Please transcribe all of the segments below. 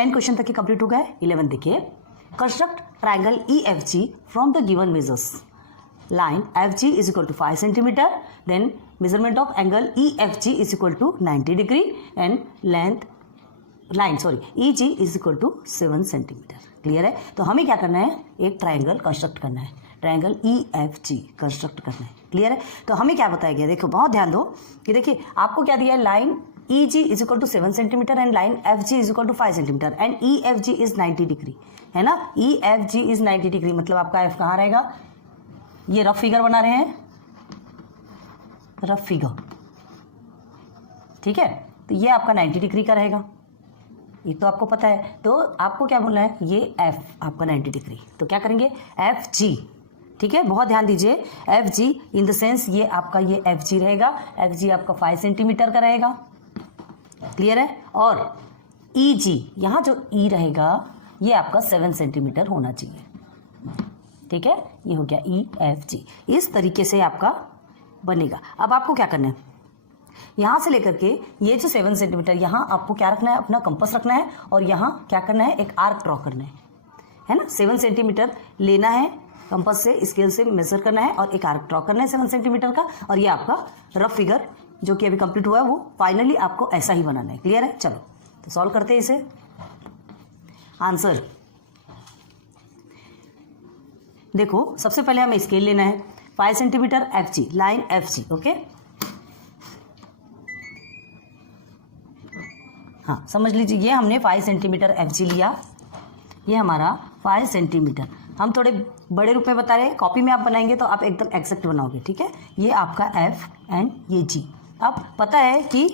10 question तक के complete हो गए। 11 देखिए, construct triangle EFG from the given measures. Line FG is equal to 5 centimeter, then measurement of angle EFG is equal to 90 degree and length EG is equal to 7 centimeter। Clear है? तो हमें क्या करना है, एक ट्राइंगल कंस्ट्रक्ट करना है, triangle EFG construct करना है। क्लियर है? तो हमें क्या बताया गया, देखो बहुत ध्यान दो कि देखिए आपको क्या दिया है, line EG is equal to 7 centimeter and line FG is equal to 5 centimeter and EFG is 90 degree, है ना। EFG is 90 डिग्री मतलब आपका F कहाँ रहेगा, ये रफ फिगर बना रहे हैं, रफ फिगर, ठीक है। तो ये आपका 90 डिग्री का रहेगा, ये तो आपको पता है। तो आपको क्या बोलना है, ये F आपका 90 डिग्री, तो क्या करेंगे FG, ठीक है। बहुत ध्यान दीजिए, FG इन द सेंस ये आपका ये FG रहेगा, FG आपका 5 सेंटीमीटर का रहेगा। क्लियर है? और EG यहाँ जो E रहेगा ये आपका 7 सेंटीमीटर होना चाहिए, ठीक है। ये हो गया EFG, इस तरीके से आपका बनेगा। अब आपको क्या करना है, यहाँ से लेकर के ये जो 7 सेंटीमीटर यहाँ आपको क्या रखना है, अपना कंपास रखना है और यहाँ क्या करना है, एक आर्क ड्रॉ करना है ना। 7 सेंटीमीटर लेना है, कंपास से स्केल से मेजर करना है और एक आर्क ड्रॉ करना है 7 सेंटीमीटर का, और ये आपका रफ फिगर जो कि अभी कंप्लीट हुआ है वो फाइनली आपको ऐसा ही बनाना है। क्लियर है? चलो तो सॉल्व करते हैं इसे। आंसर देखो, सबसे पहले हमें स्केल लेना है, 5 centimetre FG, line FG, okay. हाँ समझ लीजिए, ये हमने 5 सेंटीमीटर FG लिया, ये हमारा 5 सेंटीमीटर। हम थोड़े बड़े रूप में बता रहे हैं, कॉपी में आप बनाएंगे तो आप एकदम एग्जैक्ट बनाओगे, ठीक है। ये आपका F एंड ये G। अब पता है कि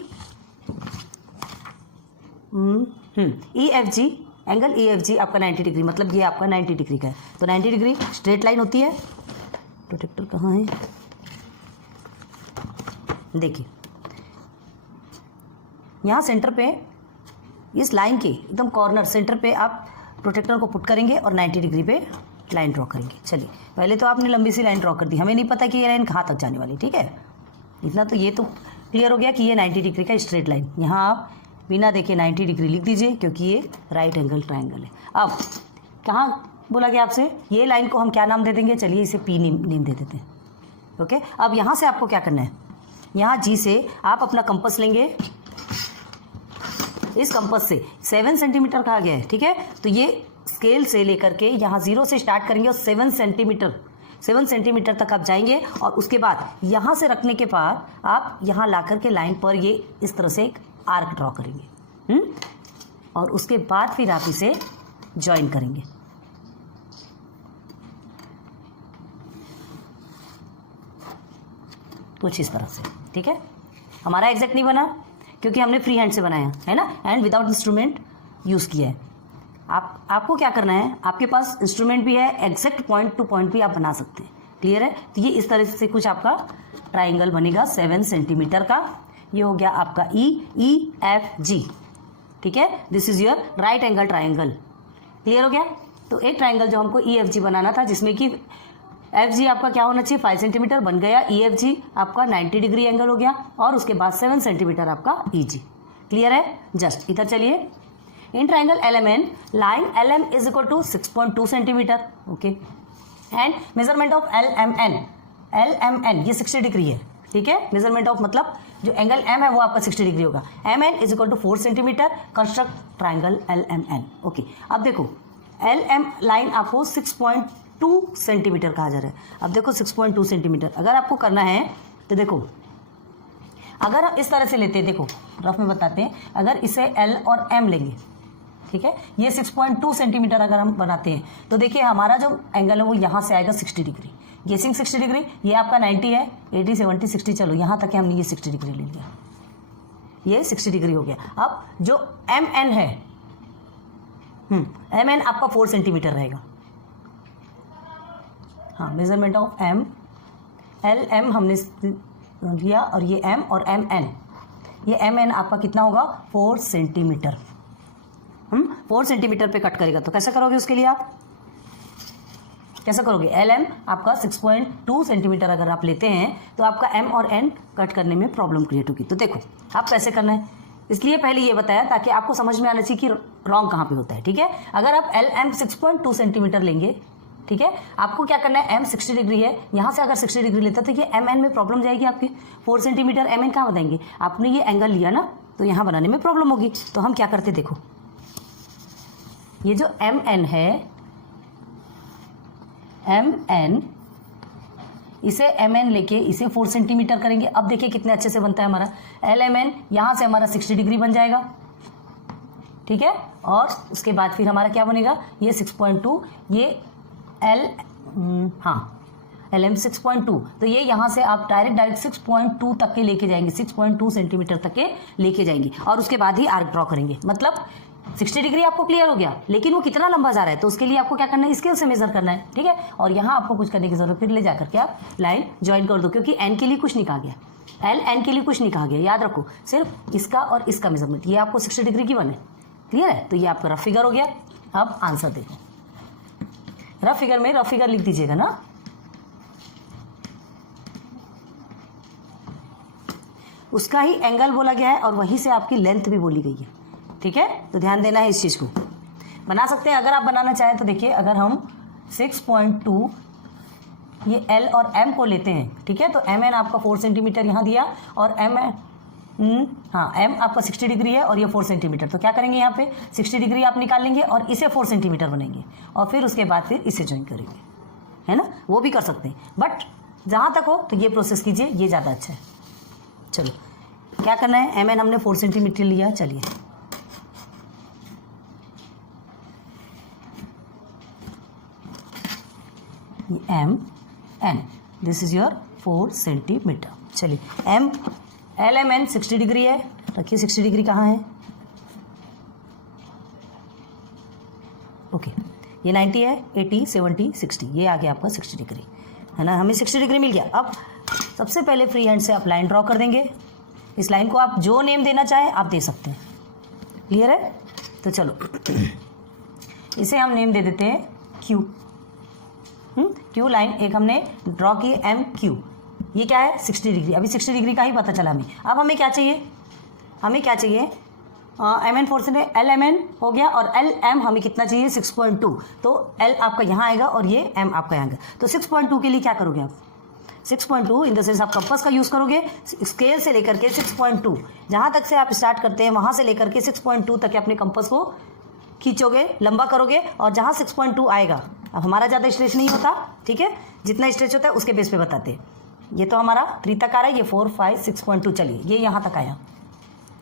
EFG, एंगल EFG आपका 90 डिग्री, मतलब ये आपका 90 डिग्री का है। तो 90 डिग्री स्ट्रेट लाइन होती है। प्रोटेक्टर कहाँ है, देखिए यहाँ सेंटर पे, इस लाइन के एकदम कॉर्नर सेंटर पे आप प्रोटेक्टर को पुट करेंगे और 90 डिग्री पे लाइन ड्रॉ करेंगे। चलिए, पहले तो आपने लंबी सी लाइन ड्रॉ कर दी, हमें नहीं पता कि ये लाइन कहाँ तक जाने वाली, ठीक है। इतना तो ये तो क्लियर हो गया कि ये 90 डिग्री का स्ट्रेट लाइन, यहाँ आप बिना देखे 90 डिग्री लिख दीजिए क्योंकि ये राइट एंगल ट्राइंगल है। अब कहाँ बोला गया आपसे, ये लाइन को हम क्या नाम दे देंगे, चलिए इसे P नेम दे देते हैं, ओके। अब यहाँ से आपको क्या करना है, यहाँ G से आप अपना कंपास लेंगे, इस कंपास से 7 सेंटीमीटर कहा गया है, ठीक है। तो ये स्केल से लेकर के यहाँ 0 से स्टार्ट करेंगे और 7 सेंटीमीटर तक आप जाएंगे, और उसके बाद यहाँ से रखने के बाद आप यहाँ ला करके लाइन पर ये इस तरह से एक आर्क ड्रॉ करेंगे, और उसके बाद फिर आप इसे ज्वाइन करेंगे। कुछ इस तरह से, ठीक है। हमारा एग्जैक्ट नहीं बना क्योंकि हमने फ्री हैंड से बनाया है ना, एंड विदाउट इंस्ट्रूमेंट यूज़ किया है। आपको क्या करना है, आपके पास इंस्ट्रूमेंट भी है, एग्जैक्ट पॉइंट टू पॉइंट भी आप बना सकते हैं। क्लियर है? तो ये इस तरह से कुछ आपका ट्राइंगल बनेगा 7 सेंटीमीटर का। ये हो गया आपका EFG, ठीक है। This is your right angle triangle. Clear हो गया? तो एक ट्राइंगल जो हमको EFG बनाना था, जिसमें कि FG आपका क्या होना चाहिए, 5 सेंटीमीटर बन गया, EFG आपका 90 डिग्री एंगल हो गया, और उसके बाद 7 सेंटीमीटर आपका EG। क्लियर है? जस्ट इधर चलिए, in triangle LMN, line LM is equal to 6.2 centimetre, okay, and measurement of LMN ये 60 डिग्री है, ठीक है। मेजरमेंट ऑफ मतलब जो एंगल M है वो आपका 60 डिग्री होगा। MN is equal to 4 centimetre, construct triangle LMN, okay. अब देखो LM लाइन आपको 6.2 सेंटीमीटर कहा जा रहा है। अब देखो 6.2 सेंटीमीटर अगर आपको करना है तो देखो, अगर हम इस तरह से लेते हैं, देखो रफ में बताते हैं, अगर इसे L और M लेंगे, ठीक है, ये 6.2 सेंटीमीटर अगर हम बनाते हैं तो देखिए हमारा जो एंगल है वो यहाँ से आएगा 60 डिग्री, गेसिंग 60 डिग्री, ये आपका 90 है, 80 70 60, चलो यहाँ तक हमने ये 60 डिग्री ले लिया, ये 60 डिग्री हो गया। अब जो MN है, MN आपका 4 सेंटीमीटर रहेगा। हाँ, मेजरमेंट ऑफ LM हमने लिया, और ये M और MN, ये MN आपका कितना होगा, 4 सेंटीमीटर। 4 सेंटीमीटर पे कट करेगा, तो कैसा करोगे उसके लिए आप कैसा करोगे, LM आपका 6.2 सेंटीमीटर अगर आप लेते हैं तो आपका M और N कट करने में प्रॉब्लम क्रिएट होगी। तो देखो आप कैसे करना है, इसलिए पहले ये बताया ताकि आपको समझ में आना चाहिए कि रॉन्ग कहाँ पे होता है, ठीक है। अगर आप एल एम 6.2 सेंटीमीटर लेंगे, ठीक है, आपको क्या करना है, एम 60 डिग्री है, यहाँ से अगर 60 डिग्री लेता तो ये एम एन में प्रॉब्लम जाएगी आपकी। 4 सेंटीमीटर एम एन कहाँ बताएंगे, आपने ये एंगल लिया ना, तो यहाँ बनाने में प्रॉब्लम होगी। तो हम क्या करते, देखो ये जो एम एन है, एम एन, इसे एम एन लेके इसे 4 सेंटीमीटर करेंगे। अब देखिए कितने अच्छे से बनता है हमारा एल एम एन, यहाँ से हमारा 60 डिग्री बन जाएगा, ठीक है। और उसके बाद फिर हमारा क्या बनेगा, ये 6.2, ये एल, हाँ एल एम 6.2, तो ये यहाँ से आप डायरेक्ट 6.2 तक के लेके जाएंगे, 6.2 सेंटीमीटर तक के लेके जाएंगे और उसके बाद ही आर्क ड्रॉ करेंगे। मतलब 60 डिग्री आपको क्लियर हो गया, लेकिन वो कितना लंबा जा रहा है, तो उसके लिए आपको क्या करना है, स्केल से मेजर करना है, ठीक है। और यहाँ आपको कुछ करने की जरूरत, फिर ले जाकर के आप लाइन ज्वाइन कर दो, क्योंकि एन के लिए कुछ नहीं कहा गया, एल एन के लिए कुछ नहीं कहा गया, याद रखो, सिर्फ इसका और इसका मेजरमेंट, ये आपको 60 डिग्री की बने, क्लियर है। तो ये आपका रफ फिगर हो गया। अब आंसर देखो, रफ फिगर में रफ फिगर लिख दीजिएगा ना, उसका ही एंगल बोला गया है और वहीं से आपकी लेंथ भी बोली गई है, ठीक है। तो ध्यान देना है इस चीज़ को। बना सकते हैं अगर आप बनाना चाहें तो। देखिए अगर हम 6.2 ये एल और एम को लेते हैं, ठीक है, तो एम एन आपका 4 सेंटीमीटर यहाँ दिया और एम एन, हाँ एम आपका 60 डिग्री है और ये 4 सेंटीमीटर, तो क्या करेंगे यहाँ पे 60 डिग्री आप निकाल लेंगे और इसे 4 सेंटीमीटर बनेंगे और फिर उसके बाद फिर इसे ज्वाइन करेंगे, है ना, वो भी कर सकते हैं। बट जहाँ तक हो तो ये प्रोसेस कीजिए, ये ज़्यादा अच्छा है। चलो क्या करना है, एम एन हमने 4 सेंटीमीटर लिया, चलिए M N, this is your 4 centimetre. चलिए M L M N 60 degree है, रखिए 60 डिग्री कहाँ है, ओके ये 90 है, 80 70 60, ये आ गया आपका 60 डिग्री, है ना, हमें 60 डिग्री मिल गया। अब सबसे पहले फ्री हैंड से आप लाइन ड्रॉ कर देंगे। इस लाइन को आप जो नेम देना चाहें आप दे सकते हैं, क्लियर है। तो चलो इसे हम नेम दे देते हैं क्यू, क्यू लाइन एक हमने ड्रॉ की, एम क्यू, ये क्या है 60 डिग्री, अभी 60 डिग्री का ही पता चला हमें। अब हमें क्या चाहिए, हमें क्या चाहिए, एम एन 4 से एल एम एन हो गया और एल एम हमें कितना चाहिए 6.2, तो एल आपका यहाँ आएगा और ये एम आपका यहाँ आएगा। तो 6.2 के लिए क्या करोगे आप, 6.2 इन द सेंस आप कंपास का यूज़ करोगे, स्केल से लेकर के 6.2 जहाँ तक से आप स्टार्ट करते हैं वहाँ से लेकर के 6.2 तक अपने कंपास को खींचोगे, लंबा करोगे और जहाँ 6.2 आएगा, अब हमारा ज़्यादा स्ट्रेच नहीं होता, ठीक है, जितना स्ट्रेच होता है उसके बेस पे बताते हैं। ये तो हमारा 3 तक आ रहा है, ये 4 5 6.2, चलिए ये यहाँ तक आया,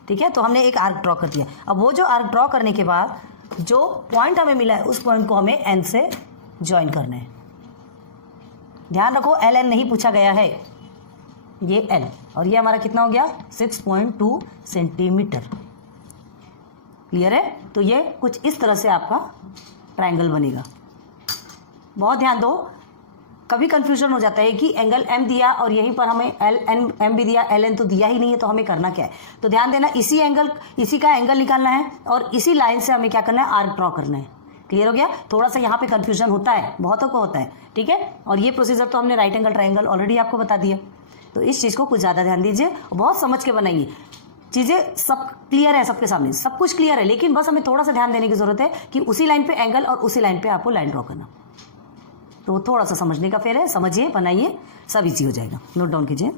ठीक है। तो हमने एक आर्क ड्रॉ कर दिया। अब वो जो आर्क ड्रॉ करने के बाद जो पॉइंट हमें मिला है उस पॉइंट को हमें एन से ज्वाइन करना है। ध्यान रखो एल एन नहीं पूछा गया है, ये एल, और ये हमारा कितना हो गया 6.2 सेंटीमीटर, क्लियर है। तो ये कुछ इस तरह से आपका ट्रायंगल बनेगा। बहुत ध्यान दो, कभी कंफ्यूजन हो जाता है कि एंगल एम दिया और यहीं पर हमें एल एन एम भी दिया, एल एन तो दिया ही नहीं है, तो हमें करना क्या है। तो ध्यान देना, इसी का एंगल निकालना है और इसी लाइन से हमें क्या करना है, आर्क ड्रॉ करना है। क्लियर हो गया। थोड़ा सा यहाँ पे कंफ्यूजन होता है, बहुतों को होता है, ठीक है। और ये प्रोसीजर तो हमने राइट एंगल ट्रायंगल ऑलरेडी आपको बता दिया। तो इस चीज़ को कुछ ज़्यादा ध्यान दीजिए, बहुत समझ के बनाइए। चीज़ें सब क्लियर है, सबके सामने सब कुछ क्लियर है, लेकिन बस हमें थोड़ा सा ध्यान देने की जरूरत है कि उसी लाइन पे एंगल और उसी लाइन पे आपको लाइन ड्रॉ करना। तो थोड़ा सा समझने का फेर है, समझिए, बनाइए, सब इजी हो जाएगा। नोट डाउन कीजिए।